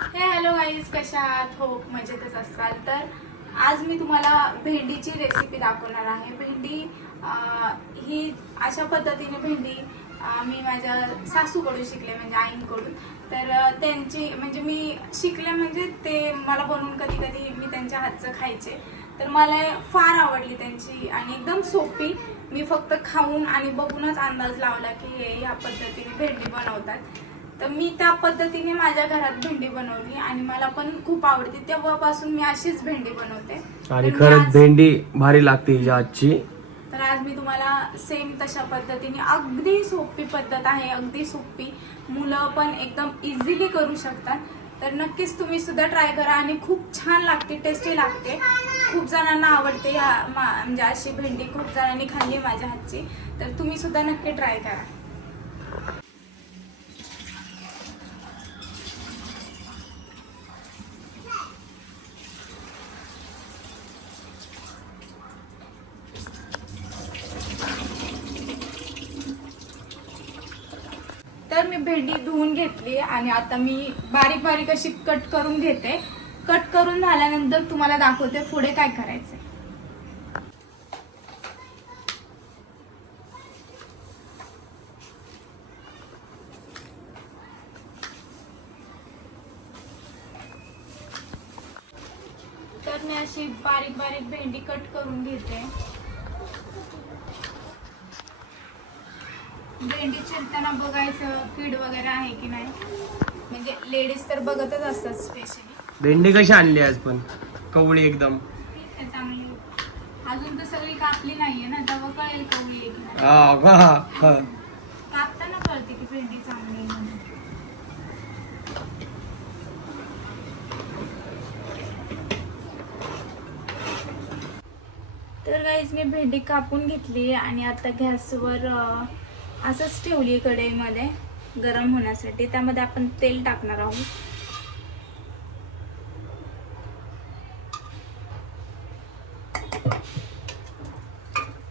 हे hello guys कशा आहात? हो मजेतच असाल तर आज मी तुम्हाला भेंडीची रेसिपी दाखवणार आहे. भेंडी ही अशा पद्धतीने भेंडी मी माझ्या सासूकडून शिकले म्हणजे आईंकडून. तर त्यांची म्हणजे मी शिकले म्हणजे ते मला बनवून कधी कधी मी त्यांच्या हातचं खायचे. तर मला फार आवडली त्यांची आणि एकदम सोपी. मी फक्त खाऊन आणि बघूनच अंदाज लावला की हे या पद्धतीने भेंडी बनवतात. तर मी त्या पद्धतीने माझ्या घरात भेंडी बनवली आणि मला पण खूप आवडते. तेव्हापासून मी अशीच भेंडी बनवते. आणि तर मी खरंच आज- भेंडी भारी लागते हिच्या आजची. तर आज मी तुम्हाला सेम तशा पद्धतीने अगदी सोपी पद्धत आहे अगदी सोपी. मुलं पण एकदम इझिली करू शकतात. तर नक्कीच तुम्ही सुद्धा ट्राय करा आणि खूप छान लागते टेस्टी लागते. खूप जणांना आवडते या मा- म्हणजे अशी भेंडी खूप जणांनी खाल्ली आहे माझ्या हातची. तर तुम्ही सुद्धा नक्की ट्राय करा. तर मी भेंडी धुवून घेतली आणि आता मी बारीक बारीक अशी कट करून घेते. कट करून झाल्यानंतर तुम्हाला दाखवते पुढे काय करायचं तर मी अशी बारीक बारीक भेंडी कट करून घेते. भेंडी चिरताना बघायचं कीड वगैरे आहे की नाही? म्हणजे लेडीज तर बघतच असतात स्पेशली भेंडी कशी आणली आज पण? कवळी एकदम. ठीक आहे चांगली. अजून तर सगळी कापली नाहीये ना तेव्हा कळेल कवळी आहे की नाही. हा का? हा. कापताना कळते की भेंडी चांगली आहे म्हणून. तर गाईज मी भेंडी कापून घेतली आणि आता गॅसवर अं, असंच ठेवली आहे कढईमध्ये गरम होण्यासाठी. त्यामध्ये आपण तेल टाकणार आहोत.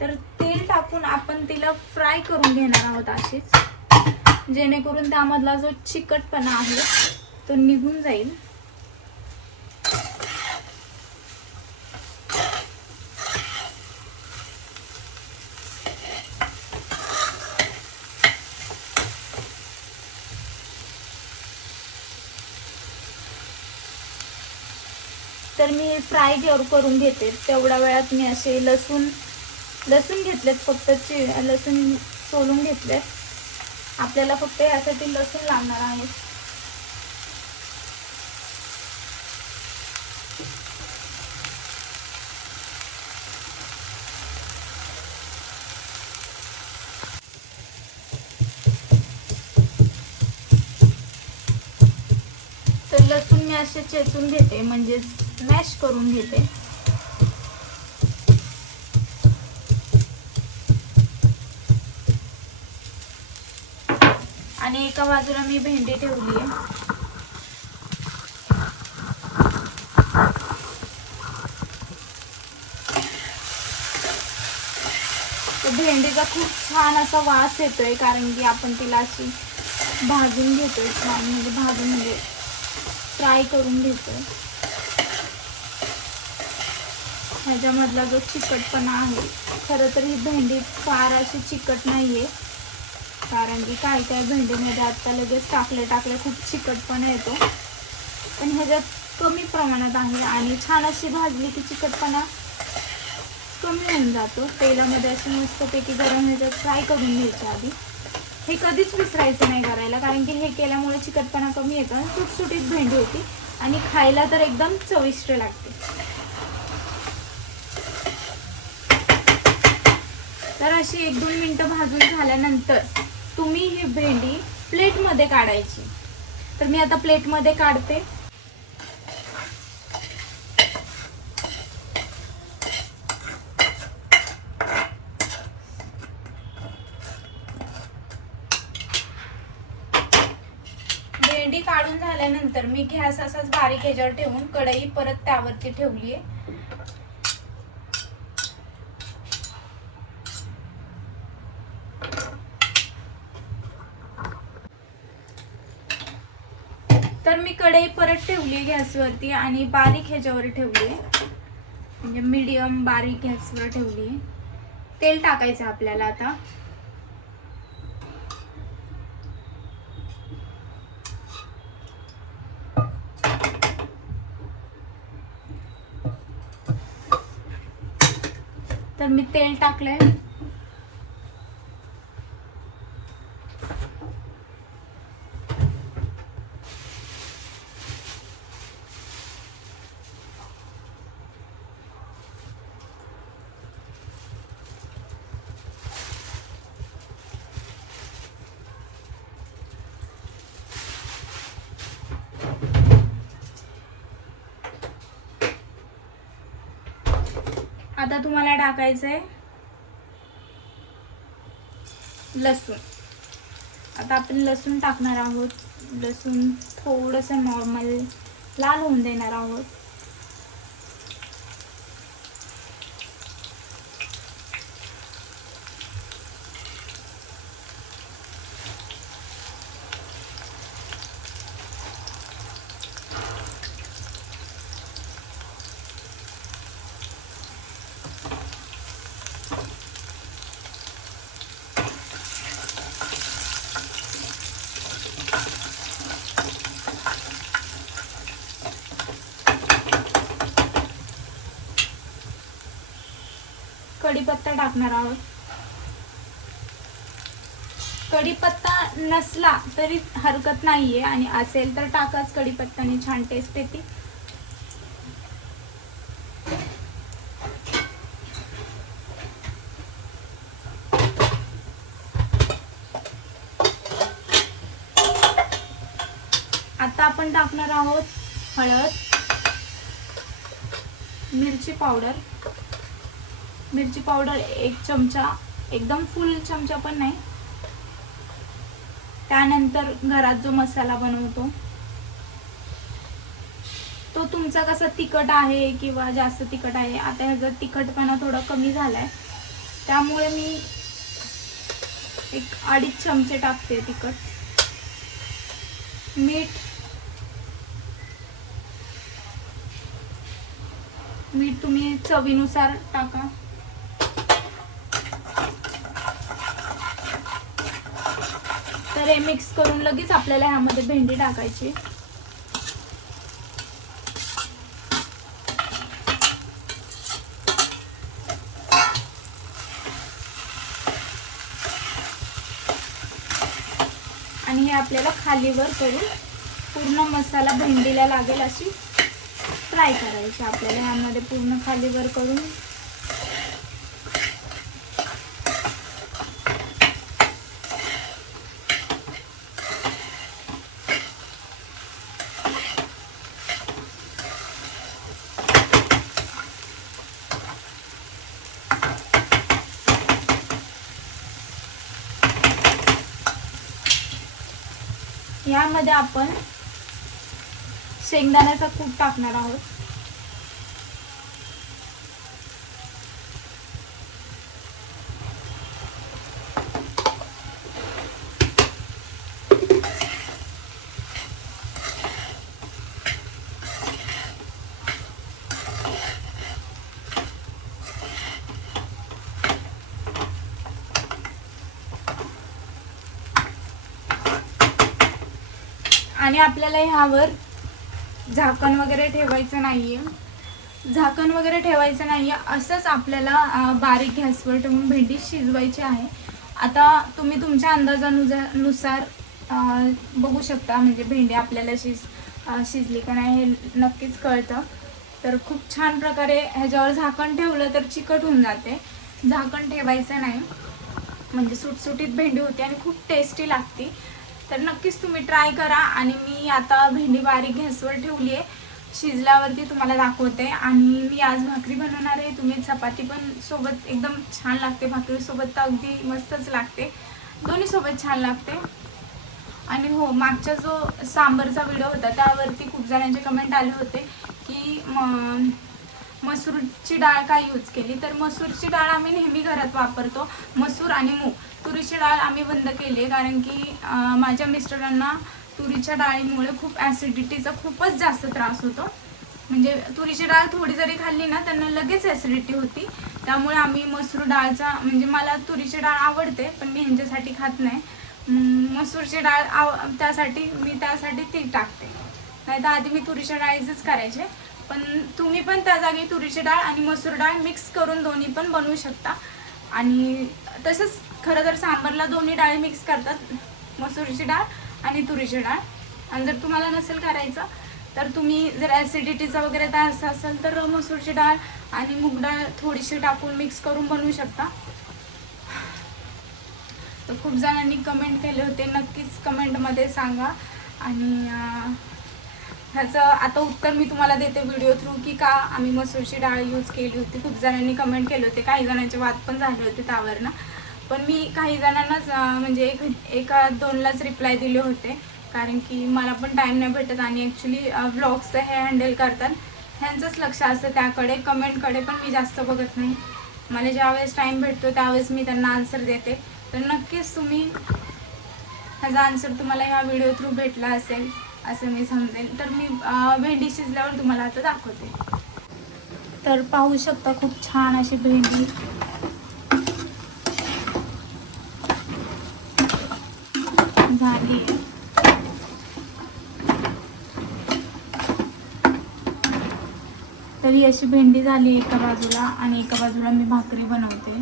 तर तेल टाकून आपण तिला फ्राय करून घेणार आहोत अशीच. जेणेकरून त्यामधला जो चिकटपणा आहे तो निघून जाईल. तर मी फ्राय करून घेते तेवढ्या वेळात मी असे लसूण लसूण घेतलेत फक्त चि लसूण सोलून घेतलेत. आपल्याला फक्त यासाठी लसूण लागणार आहे. तर लसूण मी असे चेचून घेते म्हणजेच मॅश करून घेते. आणि एका बाजूला मी भेंडी ठेवली आहे. भेंडीचा खूप छान असा वास येतोय कारण की आपण तिला अशी भाजून घेतोय छान म्हणजे भाजून म्हणजे फ्राय करून घेतोय. ह्याच्यामधला जो चिकटपणा आहे खरं तर ही भेंडी फार अशी चिकट नाही आहे कारण की काय काय भेंडीमध्ये आत्ता लगेच टाकले टाकले खूप चिकटपणा येतो. पण ह्याच्यात कमी प्रमाणात आहे आणि छान अशी भाजली की चिकटपणा कमी होऊन जातो. तेलामध्ये अशी मस्तपैकी गरम ह्याच्यात फ्राय करून घ्यायची आधी. हे कधीच विसरायचं नाही करायला कारण की हे केल्यामुळे चिकटपणा कमी येतो आणि सुटसुटीत भेंडी होती आणि खायला तर एकदम चविष्ट लागते. तर अशी एक दोन मिनटं भाजून झाल्यानंतर तुम्ही ही भेंडी प्लेटमध्ये काढायची. तर मी आता प्लेटमध्ये काढते. भेंडी काढून झाल्यानंतर मी गॅस असाच बारीक ह्याच्यावर ठेवून कढई परत त्यावरती ठेवली आहे तर मी कढई परत ठेवली गॅसवरती आणि बारीक ह्याच्यावर ठेवली. म्हणजे मीडियम बारीक गॅसवर ठेवली. तेल टाकायचं आपल्याला आता. तर मी तेल टाकलंय. आता तुम्हाला टाकायचं आहे लसूण. आता आपण लसूण टाकणार आहोत. लसूण थोडंसं नॉर्मल लाल होऊन देणार आहोत. कढीपत्ता टाकणार आहोत. कढीपत्ता नसला तरी हरकत नाहीये आणि असेल तर टाकाच कढीपत्ताने छान टेस्ट येते. आता आपण टाकणार आहोत हळद मिरची पावडर. मिरची पावडर एक चमचा एकदम फुल चमचा पण नाही. त्यानंतर घरात जो मसाला बनवतो तो तुमचा कसा तिखट आहे किंवा जास्त तिखट आहे आता ह्याचा तिखटपणा थोडा कमी झालाय. त्यामुळे मी एक अडीच चमचे टाकते तिखट. मीठ मीठ तुम्ही चवीनुसार टाका. तर हे मिक्स करून लगेच आपल्याला ह्यामध्ये भेंडी टाकायची. आणि हे आपल्याला खालीवर करून पूर्ण मसाला भेंडीला लागेल अशी ट्राय करायची. आपल्याला ह्यामध्ये पूर्ण खालीवर करून यामध्ये आपण शेंगदाण्याचा कूट टाकणार आहोत. आणि आपल्याला ह्यावर झाकण वगैरे ठेवायचं नाहीये. झाकण वगैरे ठेवायचं नाहीये असंच आपल्याला बारीक गॅसवर ठेवून भेंडी शिजवायची आहे. आता तुम्ही तुमच्या अंदाजानुसार नुसार बघू शकता म्हणजे भेंडी आपल्याला शिज शिजली का नाही हे नक्कीच कळतं. तर खूप छान प्रकारे ह्याच्यावर झाकण ठेवलं तर चिकट होऊन जाते. झाकण ठेवायचं नाही. म्हणजे सुटसुटीत भेंडी होते आणि खूप टेस्टी लागते. तर नक्कीच तुम्ही ट्राय करा आणि मी आता भेंडी बारीक गॅसवर ठेवली आहे. शिजल्यावरती तुम्हाला दाखवते. आणि मी आज भाकरी बनवणार आहे. तुम्ही चपाती पण सोबत एकदम छान लागते. भाकरीसोबत तर अगदी मस्तच लागते. दोन्ही सोबत छान लागते. आणि हो मागचा जो सांबरचा व्हिडिओ होता त्यावरती खूप जणांचे कमेंट आले होते की म- मसूरची डाळ काय यूज केली? तर मसूरची डाळ आम्ही नेहमी घरात वापरतो. मसूर आणि मूग. तुरीची डाळ आम्ही बंद केली कारण की माझ्या मिस्टरांना तुरीच्या डाळीमुळे खूप ॲसिडिटीचा खूपच जास्त त्रास होतो. म्हणजे तुरीची डाळ थोडी जरी खाल्ली ना त्यांना लगेच ॲसिडिटी होती. त्यामुळे आम्ही मसूर डाळचा म्हणजे मला तुरीची डाळ आवडते पण मी ह्यांच्यासाठी खात नाही. मसूरची डाळ आव त्यासाठी मी त्यासाठी ती टाकते. नाही तर आधी मी तुरीच्या डाळीचंच करायचे. पण तुम्ही पण त्या जागी तुरीची डाळ आणि मसूर डाळ मिक्स करून दोन्ही पण बनवू शकता. आणि तसंच खरं तर सांबरला दोन्ही डाळी मिक्स करतात. मसूरची डाळ आणि तुरीची डाळ. आणि जर तुम्हाला नसेल करायचं तर तुम्ही जर ॲसिडिटीचा वगैरे त्रास असेल तर मसूरची डाळ आणि मूग डाळ थोडीशी टाकून मिक्स करून बनवू शकता. तर खूप जणांनी कमेंट केले होते. नक्कीच कमेंटमध्ये सांगा. आणि ह्याचं आता उत्तर मी तुम्हाला देते व्हिडिओ थ्रू की का आम्ही मसूरची डाळ यूज केली होती. खूप जणांनी कमेंट केले होते. काही जणांचे वाद पण झाले होते त्यावरनं. पण मी काही जणांनाच म्हणजे एक एका दोनलाच रिप्लाय दिले होते. कारण की मला पण टाईम नाही भेटत आणि ॲक्च्युली व्लॉग्सचं हे हँडल करतात. ह्यांचंच लक्ष असतं त्याकडे कमेंटकडे पण मी जास्त बघत नाही. मला ज्यावेळेस टाईम भेटतो त्यावेळेस मी त्यांना आन्सर देते. तर नक्कीच तुम्ही ह्याचा आन्सर तुम्हाला ह्या व्हिडिओ थ्रू भेटला असेल असं मी समजेल तर मी भेंडी शिजल्यावर तुम्हाला आता दाखवते. तर पाहू शकता खूप छान अशी भेंडी झाली तर ही अशी भेंडी झाली एका बाजूला आणि एका बाजूला मी भाकरी बनवते.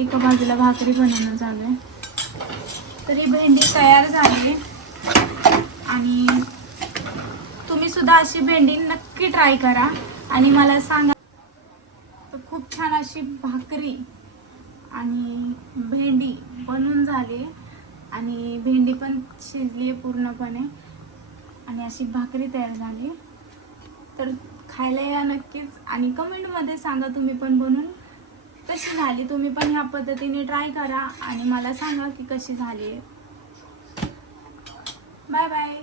एका बाजूला भाकरी बनवणं झालंय. तर ही भेंडी तयार झाली. आणि तुम्ही सुद्धा अशी भेंडी नक्की ट्राय करा. आणि मला सांगा तर खूप छान अशी भाकरी आणि भेंडी बनून झाली. आणि भेंडी पण शिजली आहे पूर्णपणे. आणि अशी भाकरी तयार झाली तर खायला या नक्कीच. आणि कमेंटमध्ये सांगा तुम्ही पण बनवून. कशी झाली? तुम्ही पण ह्या पद्धतीने ट्राय करा. आणि मला सांगा की कशी झाली आहे बाय बाय.